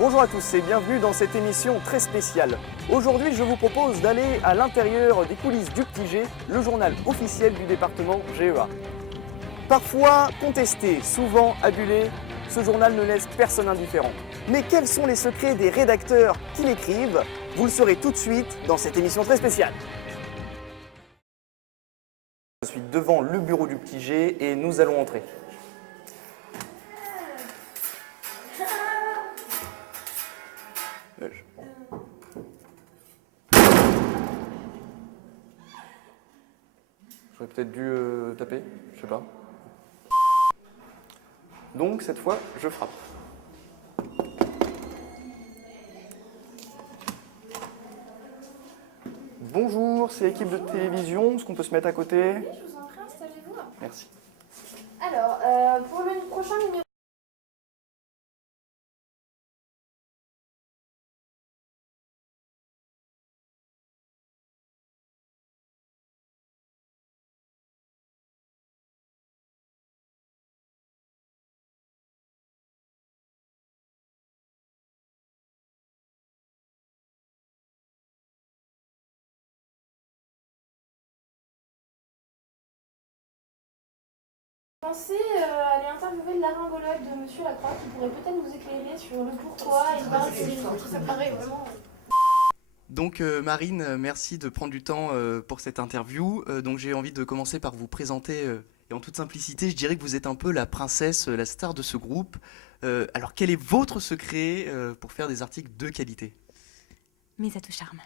Bonjour à tous et bienvenue dans cette émission très spéciale. Aujourd'hui, je vous propose d'aller à l'intérieur des coulisses du Petit G, le journal officiel du département GEA. Parfois contesté, souvent adulé, ce journal ne laisse personne indifférent. Mais quels sont les secrets des rédacteurs qui l'écrivent? Vous le saurez tout de suite dans cette émission très spéciale. Je suis devant le bureau du Petit G et nous allons entrer. J'aurais peut-être dû taper, je sais pas. Donc cette fois, je frappe. Bonjour, c'est l'équipe de télévision. Est-ce qu'on peut se mettre à côté? Oui, je vous en prie, installez-vous. Merci. Alors, pour le prochain numéro... Pensez à aller interviewer le laryngologue de Monsieur Lacroix qui pourrait peut-être nous éclairer sur le pourquoi et ça paraît vraiment... Donc Marine, merci de prendre du temps pour cette interview. Donc j'ai envie de commencer par vous présenter et en toute simplicité, je dirais que vous êtes un peu la princesse, la star de ce groupe. Alors quel est votre secret pour faire des articles de qualité? Mes atouts charme.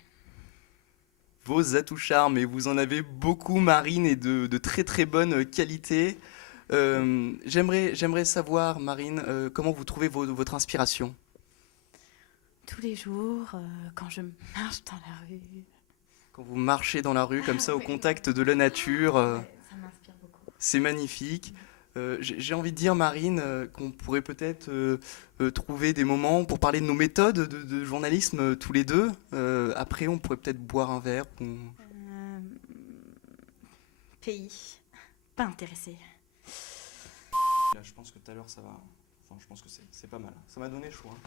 Vos atouts charme, et vous en avez beaucoup Marine et de très très bonne qualité. J'aimerais savoir Marine, comment vous trouvez votre inspiration? Tous les jours, quand je marche dans la rue. Quand vous marchez dans la rue comme ça au contact de la nature, Ça m'inspire beaucoup. c'est magnifique. J'ai envie de dire, Marine, qu'on pourrait peut-être trouver des moments pour parler de nos méthodes de journalisme tous les deux. Après, on pourrait peut-être boire un verre. Pays. Pas intéressé. Là, je pense que tout à l'heure, ça va. Enfin, je pense que c'est pas mal. Ça m'a donné chaud. Hein.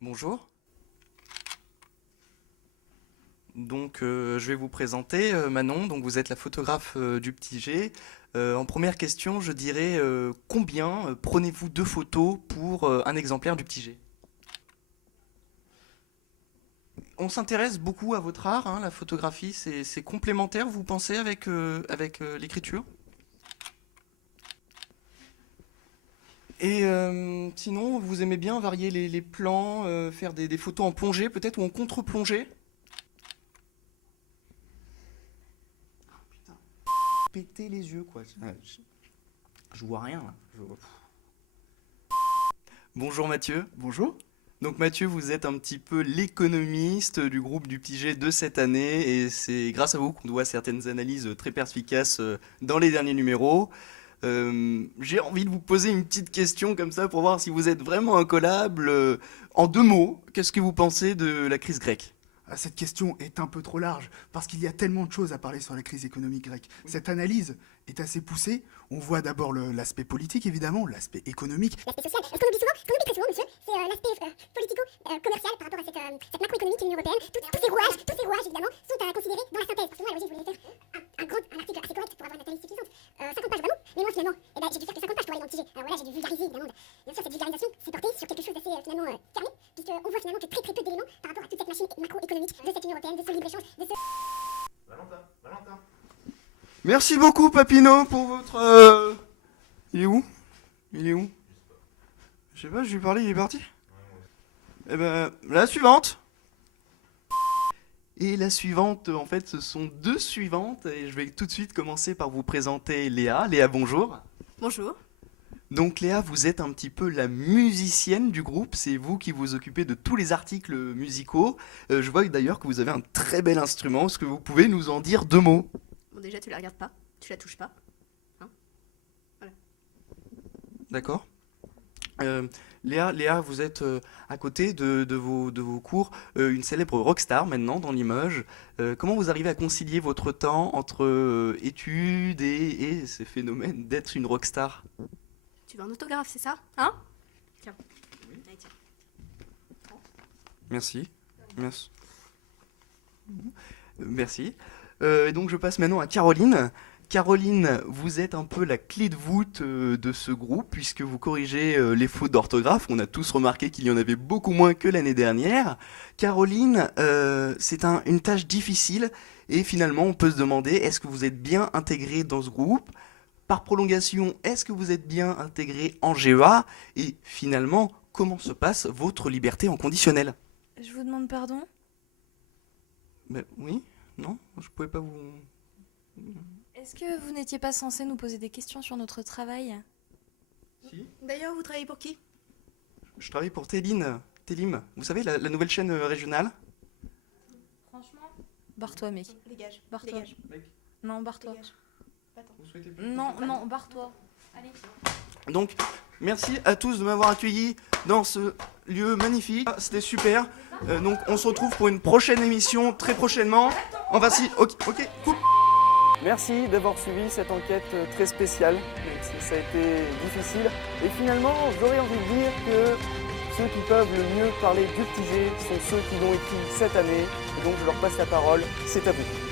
Bonjour. Donc, je vais vous présenter Manon. Donc, vous êtes la photographe du Petit G. En première question, je dirais combien prenez-vous de photos pour un exemplaire du Petit G? On s'intéresse beaucoup à votre art, hein, la photographie, c'est complémentaire, vous pensez, avec l'écriture? Et sinon, vous aimez bien varier les plans, faire des photos en plongée peut-être, ou en contre-plongée? Ah, putain. Péter les yeux, quoi. Je vois rien, là. Bonjour Mathieu. Bonjour. Donc Mathieu, vous êtes un petit peu l'économiste du groupe du Petit G de cette année, et c'est grâce à vous qu'on doit certaines analyses très perspicaces dans les derniers numéros. J'ai envie de vous poser une petite question comme ça pour voir si vous êtes vraiment incollable. En 2 mots, qu'est-ce que vous pensez de la crise grecque? Cette question est un peu trop large, parce qu'il y a tellement de choses à parler sur la crise économique grecque. Cette analyse est assez poussée. On voit d'abord l'aspect politique, évidemment, l'aspect économique. L'aspect social. Ce qu'on oublie très souvent, monsieur, c'est l'aspect politico-commercial par rapport à cette macroéconomie qui est l'Union européenne. Tous ces rouages, évidemment, sont à considérer dans la synthèse. Parce que moi, à l'origine, je voulais faire un article assez correct pour avoir une analyse suffisante. 50 pages, vraiment. Mais moi, finalement, j'ai dû faire que 50 pages pour aller dans le Petit G. Alors voilà, j'ai dû vulgariser, évidemment. Bien sûr, cette vulgarisation s'est portée sur quelque chose d'assez, finalement, fermé, puisqu'on voit finalement que très peu d'éléments par rapport à toute cette machine macroéconomique de cette Union européenne, de ce libre-échange, de ce... Valentin. Merci beaucoup Papineau pour votre... Il est où? Je sais pas, je lui ai parlé, il est parti? Eh ben, la suivante. Et la suivante, en fait, ce sont 2 suivantes, et je vais tout de suite commencer par vous présenter Léa. Léa, bonjour. Bonjour. Donc Léa, vous êtes un petit peu la musicienne du groupe, c'est vous qui vous occupez de tous les articles musicaux. Je vois d'ailleurs que vous avez un très bel instrument, est-ce que vous pouvez nous en dire 2 mots? Bon, déjà, tu la regardes pas, tu la touches pas. D'accord. Léa, vous êtes à côté de vos cours, une célèbre rockstar maintenant dans Limoges. Comment vous arrivez à concilier votre temps entre études et ces phénomènes d'être une rockstar? Tu veux un autographe, c'est ça? Hein? Tiens. Merci. Merci. Merci. Et donc je passe maintenant à Caroline. Caroline, vous êtes un peu la clé de voûte de ce groupe puisque vous corrigez les fautes d'orthographe. On a tous remarqué qu'il y en avait beaucoup moins que l'année dernière. Caroline, c'est une tâche difficile et finalement on peut se demander est-ce que vous êtes bien intégrée dans ce groupe ? Par prolongation, est-ce que vous êtes bien intégrée en GEA ? Et finalement, comment se passe votre liberté en conditionnel ? Je vous demande pardon. Ben, oui ? Non ? Je pouvais pas vous... Est-ce que vous n'étiez pas censé nous poser des questions sur notre travail ? Si. D'ailleurs, vous travaillez pour qui? Je travaille pour Télim, vous savez, la nouvelle chaîne régionale. Franchement, barre-toi, mec. Dégage. Barre-toi. Dégage. Non, barre-toi. Dégage. Non, barre-toi. Allez. Donc, merci à tous de m'avoir accueilli dans ce lieu magnifique. C'était super. Donc, on se retrouve pour une prochaine émission très prochainement. Enfin, si, ok, coupe. Merci d'avoir suivi cette enquête très spéciale, même si ça a été difficile. Et finalement, j'aurais envie de dire que ceux qui peuvent le mieux parler du petit G sont ceux qui l'ont écrit cette année. Et donc je leur passe la parole, c'est à vous.